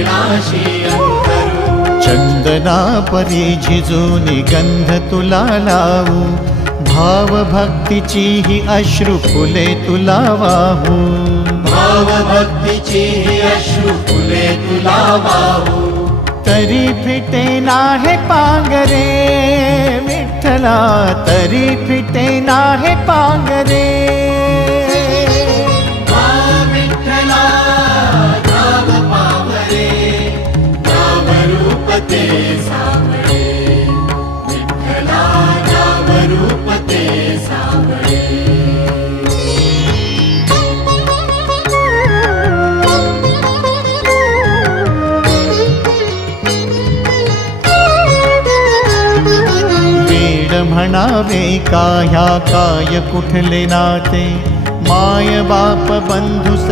चरणाशी अंतरू। चंदना परी झिजूनी गंध तुला लावू, भाव भक्तीची ही अश्रु फुले तुला वाहू। भाव भक्तीची ही अश्रु फुले तुला वाहू। तरी फिटे नाहे पांगरे विठ्ठला, तरी फिटे नाहे पांगरे। विठ्ठला नाम पावरे, नाम रूप ते सावळे। विठ्ठला नाम रूप ते सावळे। म्हणावे का ह्या काय कुठले नाते, माय बाप बंधू